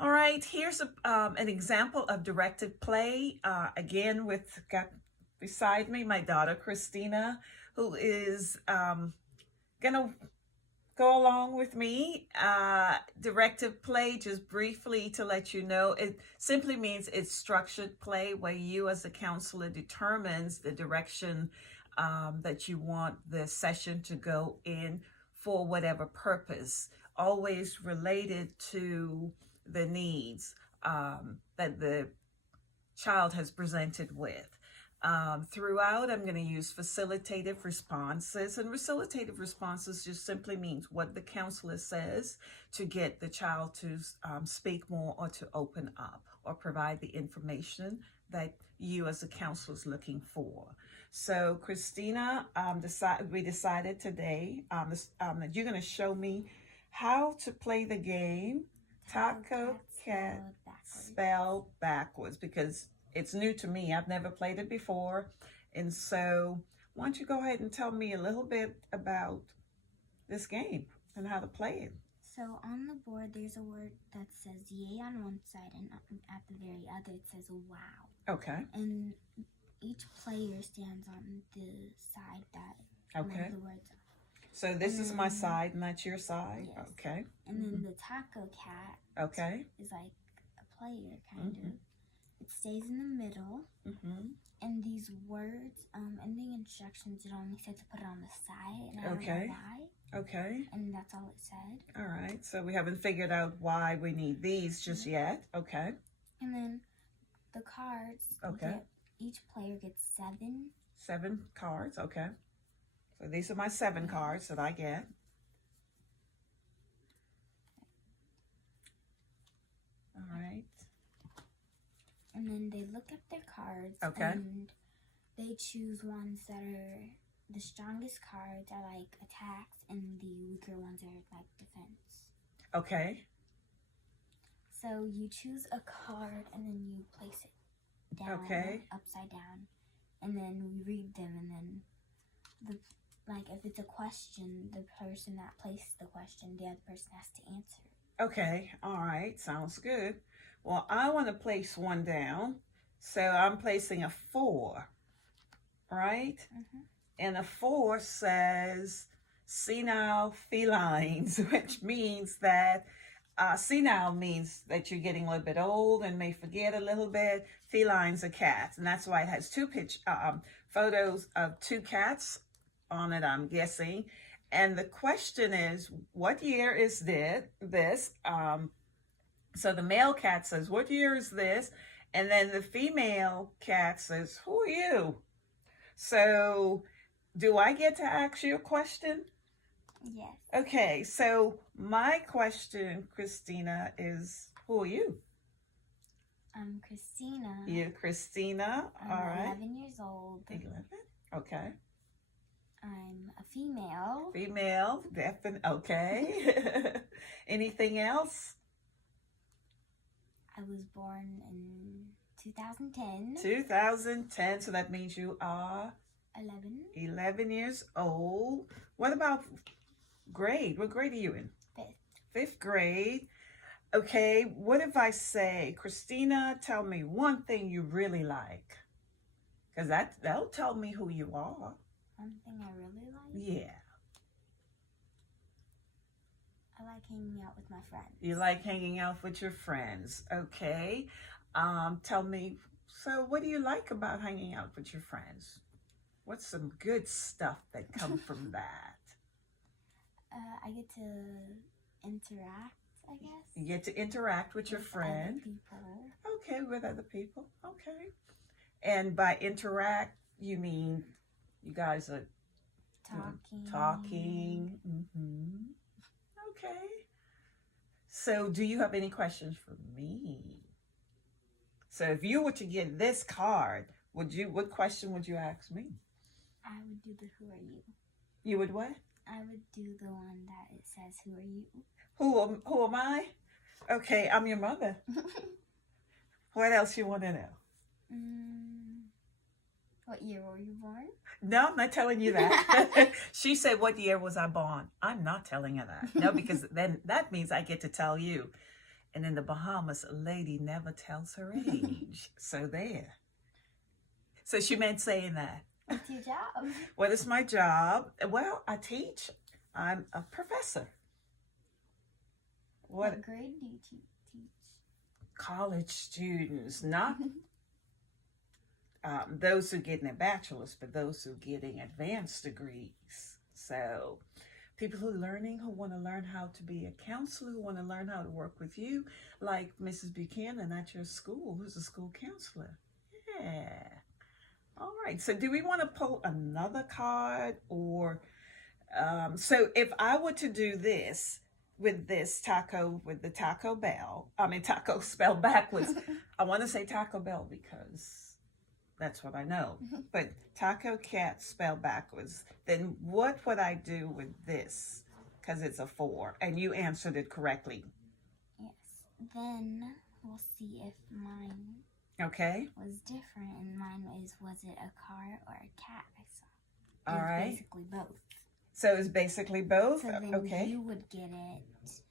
All right, here's an example of directed play. Again, got beside me my daughter Christina, who is gonna go along with me. Directive play, just briefly to let you know, it simply means it's structured play where you as a counselor determines the direction that you want the session to go in for whatever purpose, always related to the needs that the child has presented with. Throughout, I'm going to use facilitative responses, and facilitative responses just simply means what the counselor says to get the child to speak more or to open up or provide the information that you as a counselor is looking for. So Christina, we decided today that you're going to show me how to play the game Taco Cat spelled backwards, because it's new to me. I've never played it before. And so why don't you go ahead and tell me a little bit about this game and how to play it. So on the board, there's a word that says yay on one side, and at the very other, it says wow. Okay. And each player stands on the side that okay. the words are. So this is my side and that's your side? Yes. Okay. And then the taco cat okay. is like a player, kind of. It stays in the middle. And these words, in the instructions, it only said to put it on the side. And I don't know why. Okay. And that's all it said. All right. So we haven't figured out why we need these just yet. Okay. And then the cards. Okay. Each player gets 7. 7 cards. Okay. So these are my 7 cards that I get. All right. And then they look at their cards. Okay. And they choose ones that are the strongest cards are like attacks, and the weaker ones are like defense. Okay. So you choose a card and then you place it down, upside down, and then we read them, and then if it's a question, the person that places the question, the other person has to answer. Okay, all right, sounds good. Well, I want to place one down, so I'm placing a 4, right? And a 4 says senile felines, which means that senile means that you're getting a little bit old and may forget a little bit. Felines are cats, and that's why it has 2 photos of 2 cats on it, I'm guessing. And the question is, what year is this? So the male cat says, what year is this? And then the female cat says, who are you? So do I get to ask you a question? Yes. Okay, so my question, Christina, is, who are you? I'm Christina. You're Christina. I'm all right. 11 years old. 11? Okay. I'm a female. Female, definitely. Okay. Anything else? I was born in 2010. 2010, so that means you are? 11. 11 years old. What about grade? What grade are you in? 5th. 5th grade. Okay, what if I say, Christina, tell me one thing you really like? Because that'll tell me who you are. One thing I really like? Yeah. I like hanging out with my friends. You like hanging out with your friends. Okay. Tell me, so what do you like about hanging out with your friends? What's some good stuff that comes from that? I get to interact, I guess. You get to interact with your friend. Other people. Okay, with other people. Okay. And by interact, you mean you guys are talking. Okay. So do you have any questions for me? So if you were to get this card, what question would you ask me? I would do the who are you. You would what? I would do the one that it says who are you. Who am I? Okay, I'm your mother. What else you want to know? What year were you born? No, I'm not telling you that. She said, what year was I born? I'm not telling her that. No, because then that means I get to tell you. And in the Bahamas, a lady never tells her age. So there. So she meant saying that. What's your job? What is my job? Well, I teach. I'm a professor. What grade do you teach? College students, not those who are getting a bachelor's, but those who are getting advanced degrees. So people who are learning, who want to learn how to be a counselor, who want to learn how to work with you, like Mrs. Buchanan at your school, who's a school counselor. Yeah. All right. So do we want to pull another card, or so if I were to do this with this taco, with the Taco Bell, I mean taco spelled backwards. I want to say Taco Bell because that's what I know. But Taco Cat spelled backwards. Then what would I do with this? Because it's a 4, and you answered it correctly. Yes. Then we'll see if mine Okay. was different, and mine was it a car or a cat I saw? All right. Basically both. So it's basically both? So then okay. you would get it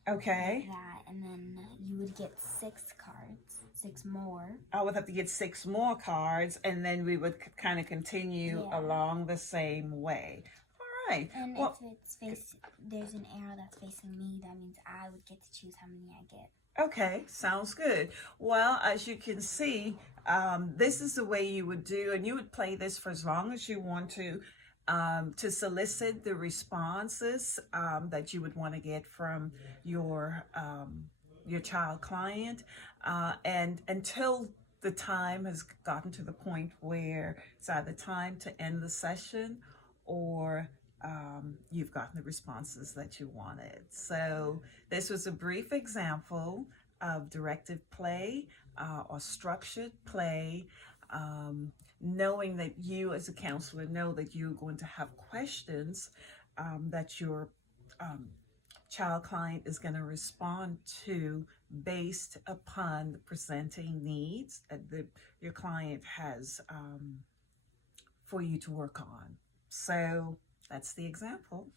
Okay. like that, and then you would get 6 cards, 6 more. I would have to get 6 more cards, and then we would kind of continue along the same way. All right. And well, if there's an arrow that's facing me, that means I would get to choose how many I get. Okay, sounds good. Well, as you can see, this is the way you would do, and you would play this for as long as you want to solicit the responses that you would want to get from your child client, and until the time has gotten to the point where it's either time to end the session or you've gotten the responses that you wanted. So this was a brief example of directive play or structured play, knowing that you as a counselor know that you're going to have questions that your child client is going to respond to based upon the presenting needs that your client has for you to work on. So that's the example.